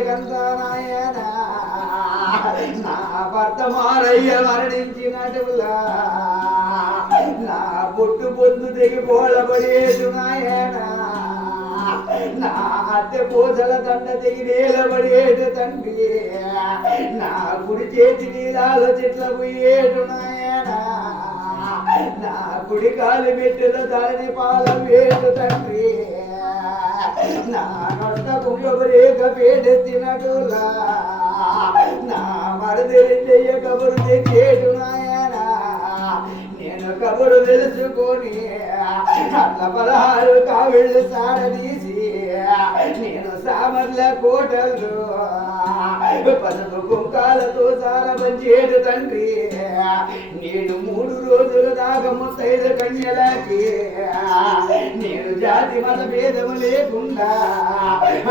లేకంత నాయనా నా భర్త మారయ్య మరణించినట్టులా నా పుట్టు పొద్దు తెగి పోలబడేటు నాయనా నా అద్దె పూసల దండ తెగి నేలబడేటు తండ్రి నా కుడి చేతి నీలాల చెట్ల పోయేటు నాయనా నా కుడి కాలి మెట్టుల దాని పాల వేటు తండ్రి నా నొట్ట కుంభరేఖ పేడెత్తినటులా నా మరదెయ్య కబురు తెచ్చేటు నాయనా నేను కబురు తెలుసుకొని అట్ల 16 కావిళ్ళు సాడదీసి నేను సామర్ల కోటలు పసుపు కుంకాలతో సారబంచేడు తండ్రి నేను 3 రోజుల దాకా ముత్తైదు కన్యలకి నేను జాతి మత భేదము లేకుండా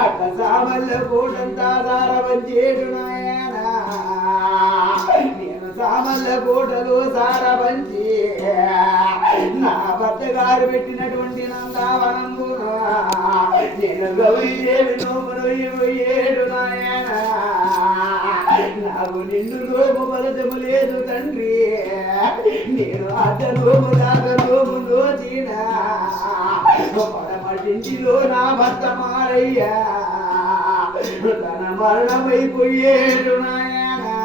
అట్ల సామర్ల కోటంతా సారబంచేడు నాయనా నేను సామర్ల కోటలు సారబంచి నా భర్త గారు పెట్టినటువంటి నందావనము నేను గౌరీదేవి నోములు 7 నాయనా నాకు నిన్ను లోము బలదము లేదు తండ్రి నేను అడ్డ లోము దాకా లోము లోచిన పడమటింటిలో నా భర్త మారయ్యా తన మరణమైపోయేడు నాయనా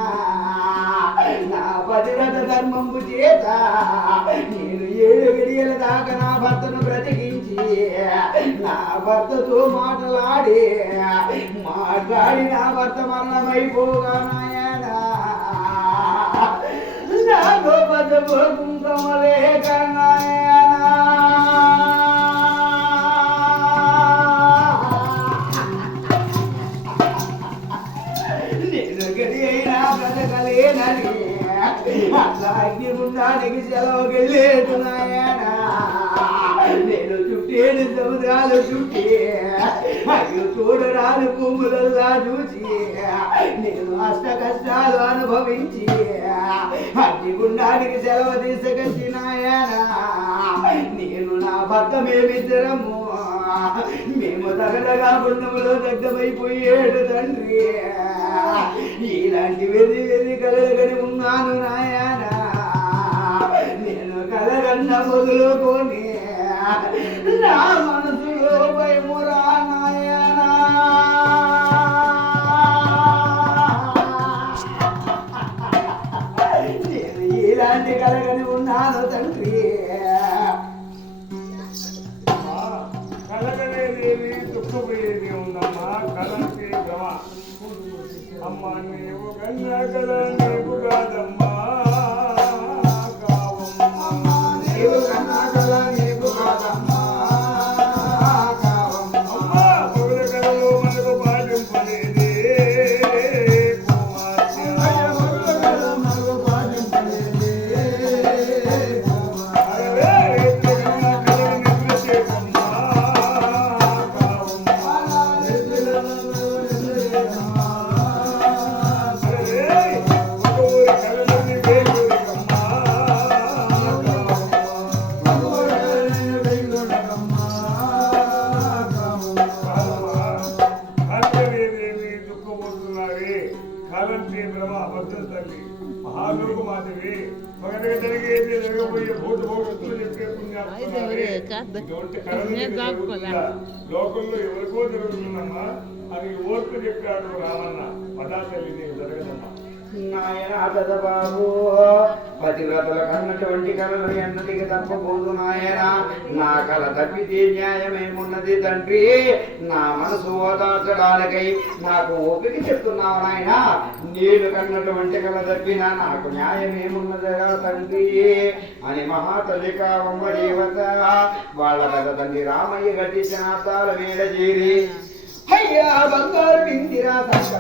నా పతివ్రత ధర్మము చేత నేను 7 గడియల దాకా నా భర్తను బ్రతికించి నా భర్తతో మాట్లాడి నా భర్త మరణమైపోగా నాయనా నాలో పదము కుంకుమ లేక నాయనా నేను గడి అయినా బ్రతకలేనని అట్లా అగ్ని ముందానికి సెలవుకెళ్ళేటు నాయనా నేను చుట్టేడు సముద్రాలు చుట్టి అయ్యో చూడరాని భూములల్లా చూసి నేను అష్ట కష్టాలు అనుభవించి అగ్ని గుండానికి సెలవు తీసుకొచ్చి నాయనా నేను నా భర్త మేమిద్దరము మేము తగలగా గుండములో దగ్గమైపోయేడు తండ్రి ఇలాంటి వెర్రి కలగని ఉన్నాను నాయనా నేను కలగన్న మొదలుకొని నా మనసులో భయమురా నాయనా నేను ఇలాంటి కలగని ఉన్నాను తండ్రి కలగలేదేమి దుఃఖపోయేది ఉందమ్మా కలకి భ్రమ అమ్మ నీవు కన్నా కల నీవు కాదమ్మా కావమ్మా నీవు కన్నా కల నీవు కాదమ్మా అమ్మా పొగల కలలో మనకు పాటింపలేదే కాలంటే భ్రమ అబద్ధం తల్లి మహాలోక మాధవి మగనగా జరిగేది జరగబోయే భూత భోగస్తులు చెప్పే లోకంలో ఎవరికో జరుగుతుందమ్మా అని ఓర్పు చెప్పాడు రామన్న పదా తల్లి నీకు జరగదమ్మా నాయన బాబు పతివ్రతల కన్నటువంటి కళలు ఎన్నటికి తప్పబోదు నాయన నా కళ తప్పితే న్యాయమేమున్నది తండ్రి నా మనసు ఓదార్చడానికై నాకు ఓపిక చెప్తున్నావు నాయన నేను కన్నటువంటి కళ తప్పినా నాకు న్యాయమేమున్నదిగా తండ్రి అని మహాతల్లి కావమ్మ దేవత వాళ్ళ పెద్ద తండ్రి రామయ్య గట్టించిన తాళ మీద చేరి అయ్యా బంగారు పిందిరా తగ్గ